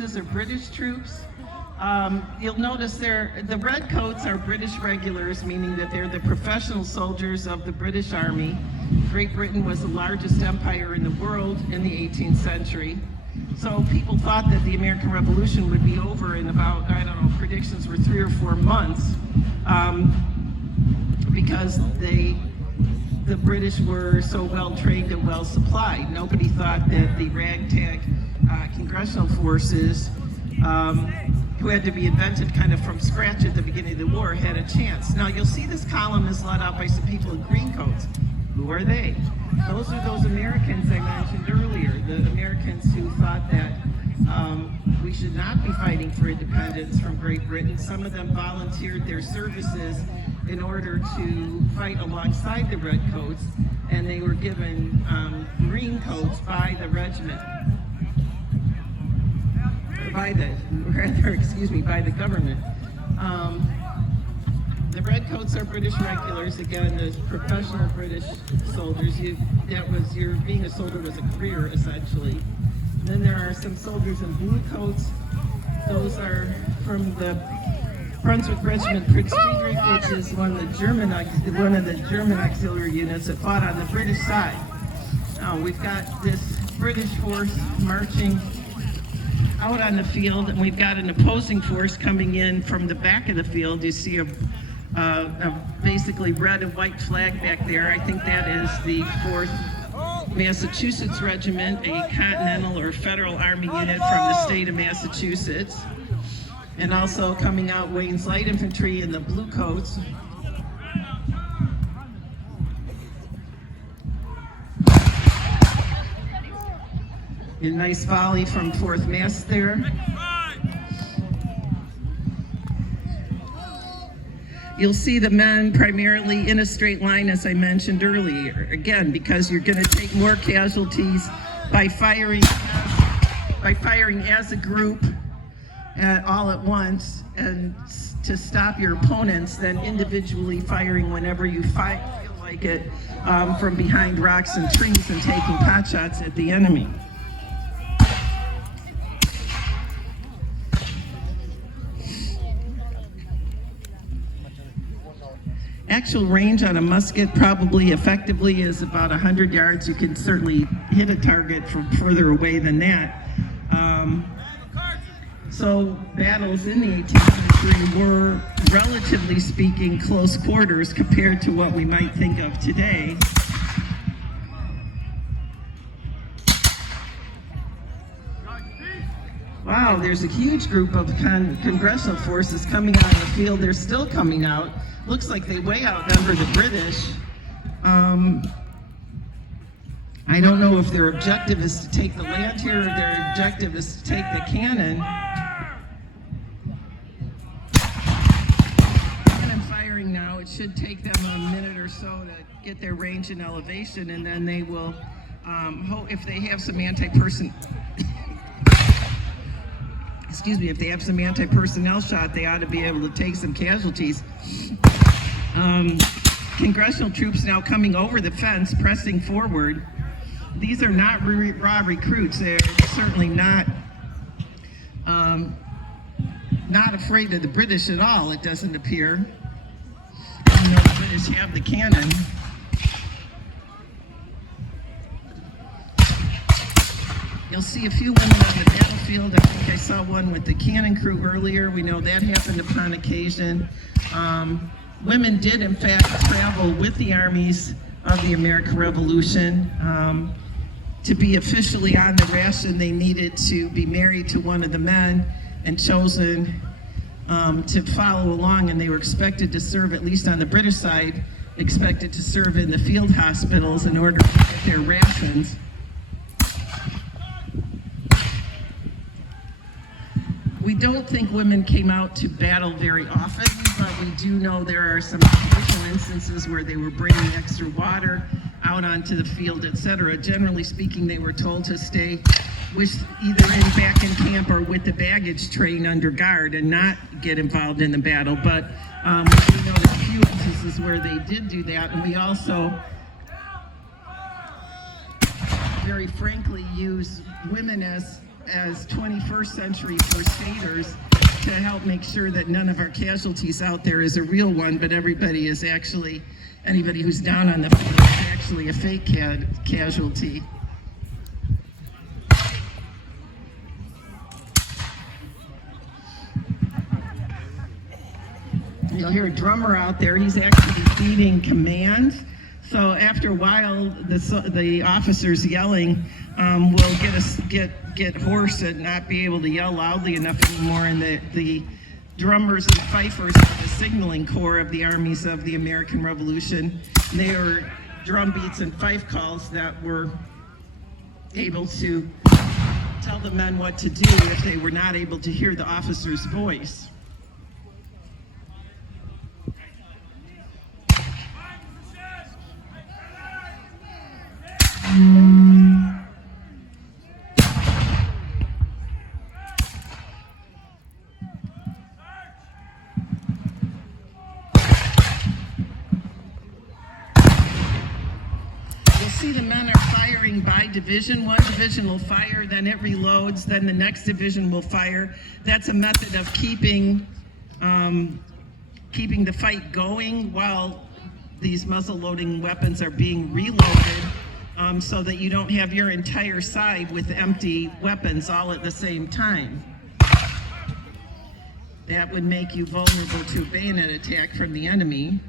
forces or British troops. You'll notice the redcoats are British regulars, meaning that they're the professional soldiers of the British Army. Great Britain was the largest empire in the world in the 18th century. So people thought that the American Revolution would be over in about, I don't know, predictions were 3 or 4 months, because the British were so well trained and well supplied. Nobody thought that the ragtag congressional forces, who had to be invented kind of from scratch at the beginning of the war, had a chance. Now you'll see this column is led out by some people in green coats. Who are they? Those are those Americans I mentioned earlier, the Americans who thought that we should not be fighting for independence from Great Britain. Some of them volunteered their services in order to fight alongside the redcoats, and they were given green coats by the regiment, by the government. The redcoats are British regulars, again, the professional British soldiers. Being a soldier was a career, essentially. Then there are some soldiers in blue coats. Those are from the Brunswick Regiment Prince Friedrich, which is one of the German auxiliary units that fought on the British side. Now we've got this British force marching out on the field, and we've got an opposing force coming in from the back of the field. You see a basically red and white flag back there. I think that is the 4th Massachusetts Regiment, a Continental or Federal Army unit from the state of Massachusetts. And also coming out, Wayne's Light Infantry in the blue coats. A nice volley from 4th Mass there. You'll see the men primarily in a straight line, as I mentioned earlier. Again, because you're going to take more casualties by firing as a group all at once, and to stop your opponents than individually firing whenever you feel like it from behind rocks and trees and taking pot shots at the enemy. Actual range on a musket probably effectively is about 100 yards. You can certainly hit a target from further away than that. So battles in the 18th century were, relatively speaking, close quarters compared to what we might think of today. Wow, there's a huge group of congressional forces coming out of the field. They're still coming out. Looks like they way outnumber the British. I don't know if their objective is to take the land here or their objective is to take the cannon. Cannon firing now. It should take them a minute or so to get their range and elevation, and then they will, if they have some if they have some anti-personnel shot, they ought to be able to take some casualties. Congressional troops now coming over the fence, pressing forward. These are not raw recruits. They're certainly not afraid of the British at all, it doesn't appear. Even though the British have the cannon. You'll see a few women on the battlefield. I think I saw one with the cannon crew earlier. We know that happened upon occasion. Women did, in fact, travel with the armies of the American Revolution. To be officially on the ration, they needed to be married to one of the men and chosen to follow along, and they were expected to serve, at least on the British side, expected to serve in the field hospitals in order to get their rations. We don't think women came out to battle very often, but we do know there are some occasional instances where they were bringing extra water out onto the field, etc. Generally speaking, they were told to stay either back in camp or with the baggage train under guard and not get involved in the battle. But we know there's a few instances where they did do that, and we also very frankly use women as as 21st century first aiders to help make sure that none of our casualties out there is a real one, but everybody is actually, anybody who's down on the field is actually a fake casualty. You'll hear a drummer out there. He's actually feeding commands. So after a while, the officers yelling will get hoarse and not be able to yell loudly enough anymore. And the drummers and fifers are the signaling corps of the armies of the American Revolution. They were drum beats and fife calls that were able to tell the men what to do if they were not able to hear the officer's voice. See, the men are firing by division. One division will fire, then it reloads, then the next division will fire. That's a method of keeping the fight going while these muzzle-loading weapons are being reloaded, so that you don't have your entire side with empty weapons all at the same time. That would make you vulnerable to a bayonet attack from the enemy.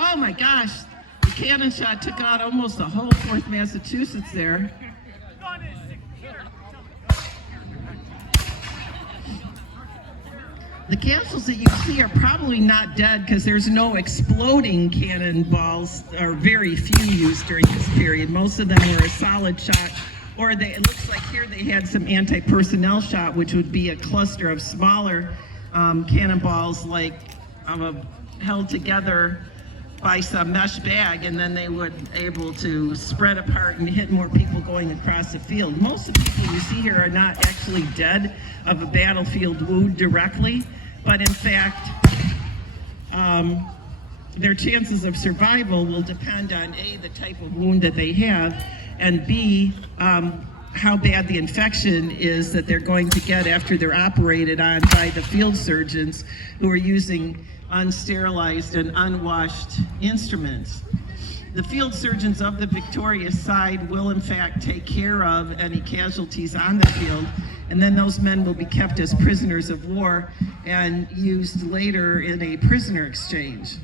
Oh my gosh, the cannon shot took out almost the whole 4th Massachusetts there. The casualties that you see are probably not dead because there's no exploding cannonballs, or very few used during this period. Most of them were a solid shot, or it looks like here they had some anti-personnel shot, which would be a cluster of smaller cannonballs held together by some mesh bag, and then they would able to spread apart and hit more people going across the field. Most of the people you see here are not actually dead of a battlefield wound directly, but in fact, their chances of survival will depend on A, the type of wound that they have, and B, how bad the infection is that they're going to get after they're operated on by the field surgeons who are using unsterilized and unwashed instruments. The field surgeons of the victorious side will in fact take care of any casualties on the field, and then those men will be kept as prisoners of war and used later in a prisoner exchange.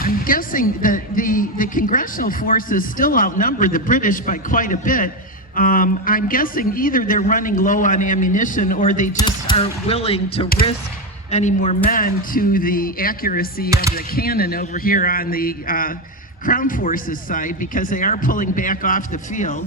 I'm guessing that the congressional forces still outnumber the British by quite a bit. I'm guessing either they're running low on ammunition or they just aren't willing to risk any more men to the accuracy of the cannon over here on the Crown Forces side, because they are pulling back off the field.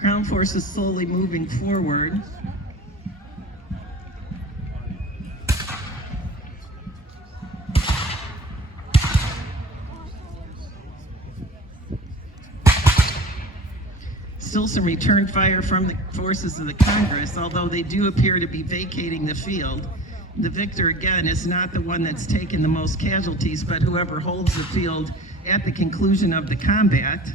Crown Forces slowly moving forward. Still some return fire from the forces of the Congress, although they do appear to be vacating the field. The victor, again, is not the one that's taken the most casualties, but whoever holds the field at the conclusion of the combat.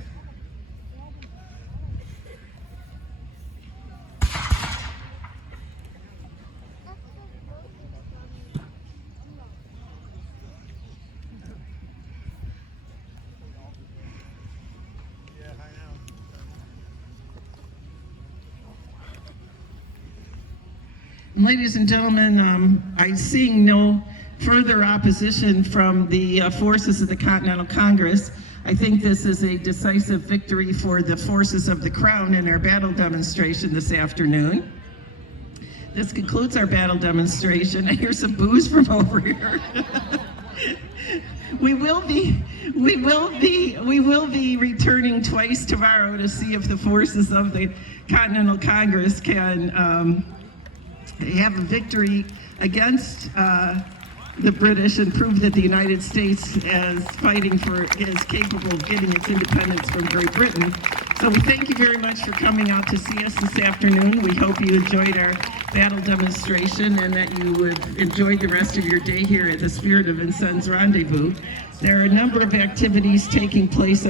Ladies and gentlemen, I seeing no further opposition from the forces of the Continental Congress. I think this is a decisive victory for the forces of the Crown in our battle demonstration this afternoon. This concludes our battle demonstration. I hear some boos from over here. We will be returning twice tomorrow to see if the forces of the Continental Congress can have a victory against the British and prove that the United States is capable of getting its independence from Great Britain. So we thank you very much for coming out to see us this afternoon. We hope you enjoyed our battle demonstration and that you would enjoy the rest of your day here at the Spirit of Vincennes Rendezvous. There are a number of activities taking place